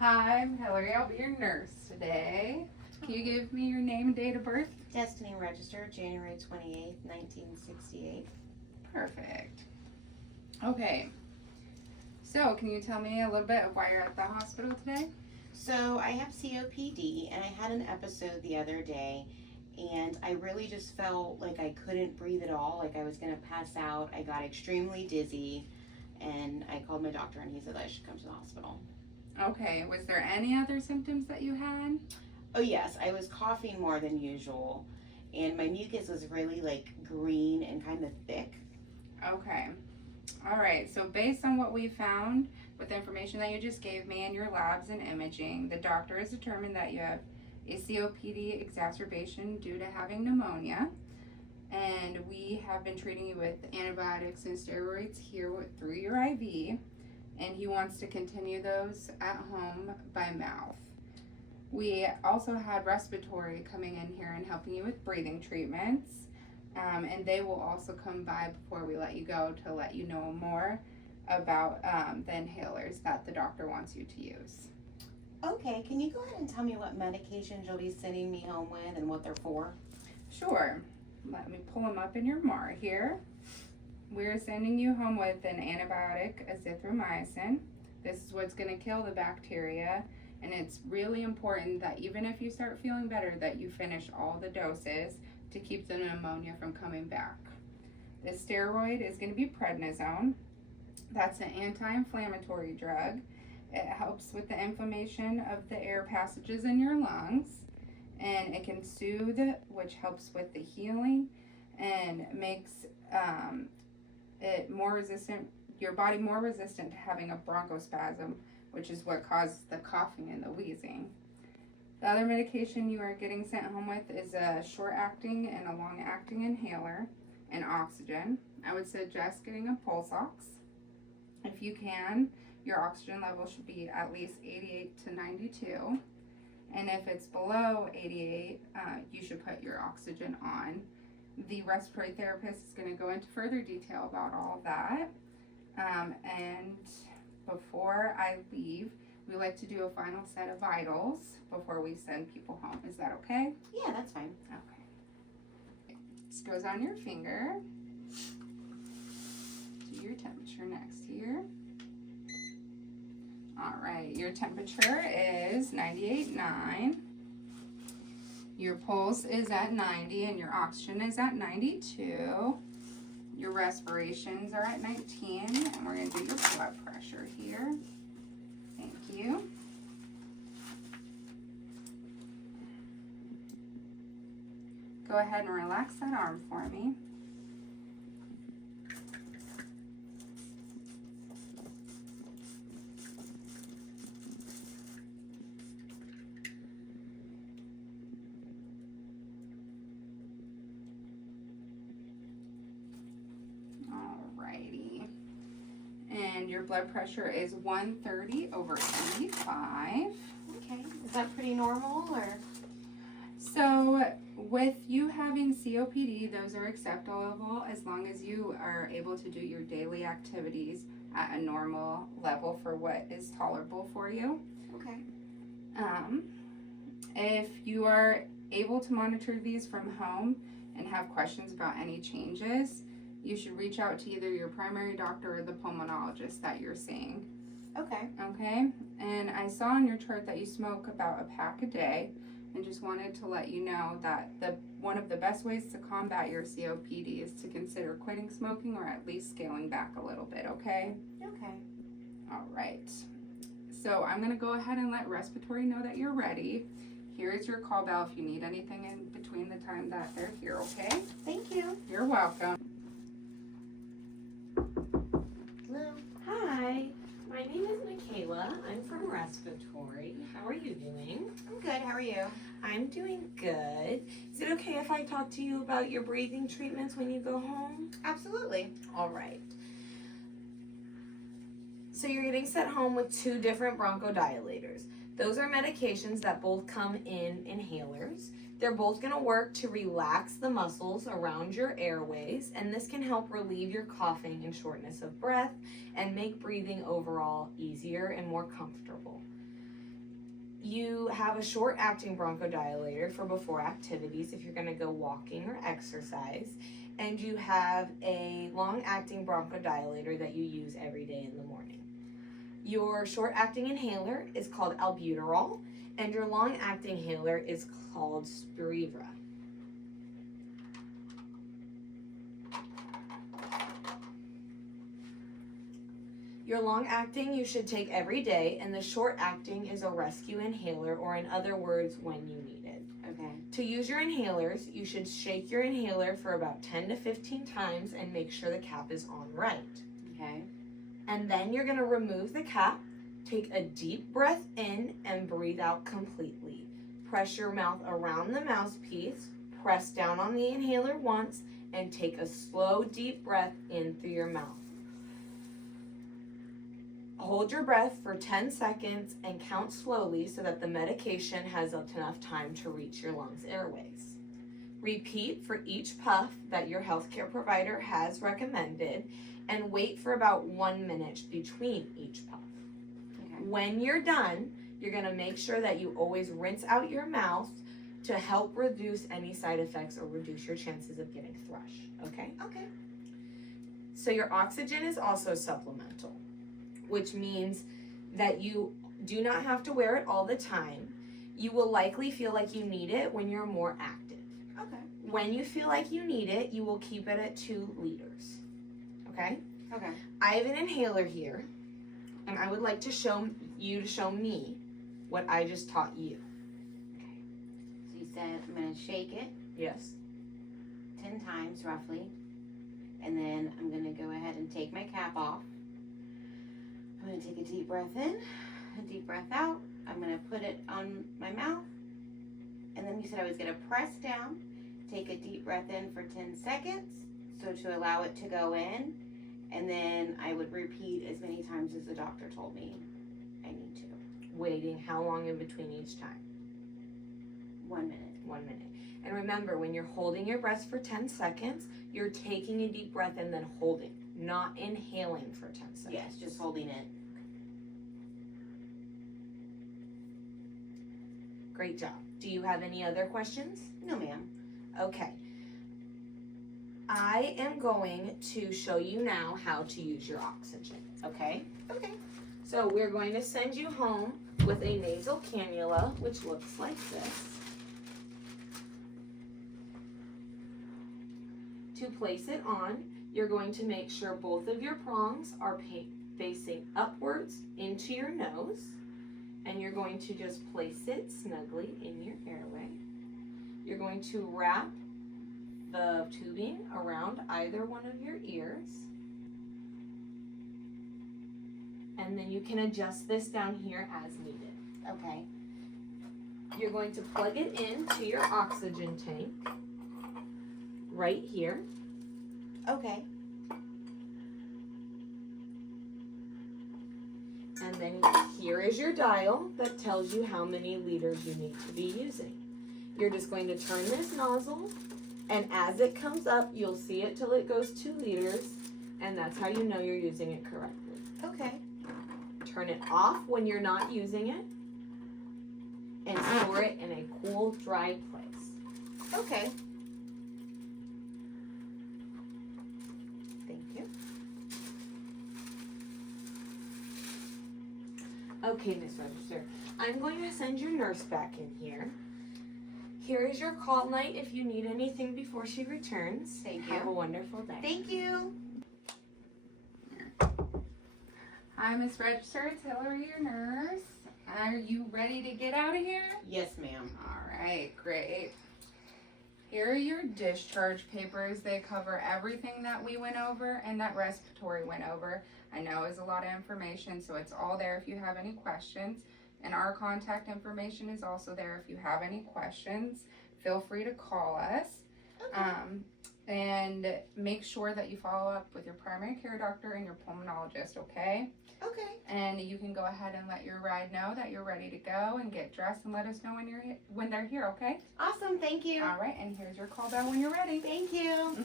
Hi, I'm Hillary. I'll be your nurse today. Can you give me your name and date of birth? Destiny registered January 28th, 1968. Perfect. Okay. So, can you tell me a little bit of why you're at the hospital today? So I have COPD and I had an episode the other day and I really just felt like I couldn't breathe at all, like I was going to pass out. I got extremely dizzy and I called my doctor and he said I should come to the hospital. Okay. Was there any other symptoms that you had? Oh yes, I was coughing more than usual and my mucus was really like green and kind of thick. Okay. All right. So, based on what we found with the information that you just gave me and your labs and imaging, the doctor has determined that you have a COPD exacerbation due to having pneumonia. And we have been treating you with antibiotics and steroids here through your IV, and he wants to continue those at home by mouth. We also had respiratory coming in here and helping you with breathing treatments, and they will also come by before we let you go to let you know more about the inhalers that the doctor wants you to use. Okay, can you go ahead and tell me what medications you'll be sending me home with and what they're for? Sure. Let me pull them up in your MAR here. We're sending you home with an antibiotic, azithromycin. This is what's going to kill the bacteria, and it's really important that even if you start feeling better, that you finish all the doses to keep the pneumonia from coming back. The steroid is going to be prednisone. That's an anti-inflammatory drug. It helps with the inflammation of the air passages in your lungs, and it can soothe, which helps with the healing and makes it more resistant, your body more resistant to having a bronchospasm, which is what causes the coughing and the wheezing. The other medication you are getting sent home with is a short-acting and a long-acting inhaler and oxygen. I would suggest getting a pulse ox. If you can, your oxygen level should be at least 88 to 92. And if it's below 88, you should put your oxygen on. The respiratory therapist is going to go into further detail about all of that. And before I leave, we like to do a final set of vitals before we send people home. Is that okay? Yeah, that's fine. Okay. This goes on your finger. Do your temperature next here. All right, your temperature is 98.9. Your pulse is at 90 and your oxygen is at 92. Your respirations are at 19, and we're going to do your blood pressure here. Thank you. Go ahead and relax that arm for me. Alrighty. And your blood pressure is 130 over 85. Okay, is that pretty normal or? So with you having COPD, those are acceptable as long as you are able to do your daily activities at a normal level for what is tolerable for you. Okay. If you are able to monitor these from home and have questions about any changes, you should reach out to either your primary doctor or the pulmonologist that you're seeing. Okay. Okay? And I saw on your chart that you smoke about a pack a day, and just wanted to let you know that one of the best ways to combat your COPD is to consider quitting smoking or at least scaling back a little bit, okay? Okay. All right. So I'm going to go ahead and let respiratory know that you're ready. Here is your call bell if you need anything in between the time that they're here, okay? Thank you. You're welcome. Hello. Hi. My name is Mykayla. I'm from Respiratory. How are you doing? I'm good. How are you? I'm doing good. Is it okay if I talk to you about your breathing treatments when you go home? Absolutely. All right. So you're getting sent home with 2 different bronchodilators. Those are medications that both come in inhalers. They're both going to work to relax the muscles around your airways, and this can help relieve your coughing and shortness of breath and make breathing overall easier and more comfortable. You have a short-acting bronchodilator for before activities if you're going to go walking or exercise. And you have a long-acting bronchodilator that you use every day in the morning. Your short-acting inhaler is called albuterol, and your long-acting inhaler is called Spiriva. Your long-acting you should take every day, and the short-acting is a rescue inhaler, or in other words, when you need it. Okay. To use your inhalers, you should shake your inhaler for about 10 to 15 times and make sure the cap is on right. Okay. And then you're going to remove the cap, take a deep breath in, and breathe out completely. Press your mouth around the mouthpiece, press down on the inhaler once, and take a slow, deep breath in through your mouth. Hold your breath for 10 seconds and count slowly so that the medication has enough time to reach your lungs' airways. Repeat for each puff that your healthcare provider has recommended and wait for about 1 minute between each puff. Okay. When you're done, you're going to make sure that you always rinse out your mouth to help reduce any side effects or reduce your chances of getting thrush, okay? Okay. So your oxygen is also supplemental, which means that you do not have to wear it all the time. You will likely feel like you need it when you're more active. Okay. When you feel like you need it, you will keep it at 2 liters, okay? Okay. I have an inhaler here, and I would like to show me what I just taught you. So you said I'm going to shake it Yes. 10 times roughly, and then I'm going to go ahead and take my cap off. I'm going to take a deep breath in, a deep breath out. I'm going to put it on my mouth, and then you said I was going to press down, take a deep breath in for 10 seconds, so to allow it to go in, and then I would repeat as many times as the doctor told me I need to. Waiting how long in between each time? 1 minute. 1 minute. And remember, when you're holding your breath for 10 seconds, you're taking a deep breath and then holding, not inhaling for 10 seconds. Yes, just holding it. Great job. Do you have any other questions? No, ma'am. Okay. I am going to show you now how to use your oxygen, okay? Okay. So we're going to send you home with a nasal cannula, which looks like this. To place it on, you're going to make sure both of your prongs are facing upwards into your nose, and you're going to just place it snugly in your airway. You're going to wrap the tubing around either one of your ears, and then you can adjust this down here as needed. Okay. You're going to plug it into your oxygen tank right here. Okay. And then here is your dial that tells you how many liters you need to be using. You're just going to turn this nozzle, and as it comes up, you'll see it till it goes 2 liters, and that's how you know you're using it correctly. Okay. Turn it off when you're not using it, and store it in a cool, dry place. Okay. Thank you. Okay, Miss Register, I'm going to send your nurse back in here. Here is your call night if you need anything before she returns. Thank Have you. a wonderful day. Thank you. Hi, Miss Register. It's Hillary, your nurse. Are you ready to get out of here? Yes, ma'am. All right, great. Here are your discharge papers. They cover everything that we went over and that respiratory went over. I know it's a lot of information, so it's all there if you have any questions. And our contact information is also there if you have any questions. Feel free to call us. Okay. And make sure that you follow up with your primary care doctor and your pulmonologist, okay? Okay. And you can go ahead and let your ride know that you're ready to go and get dressed and let us know when they're here, okay? Awesome. Thank you. All right, and here's your call bell when you're ready. Thank you.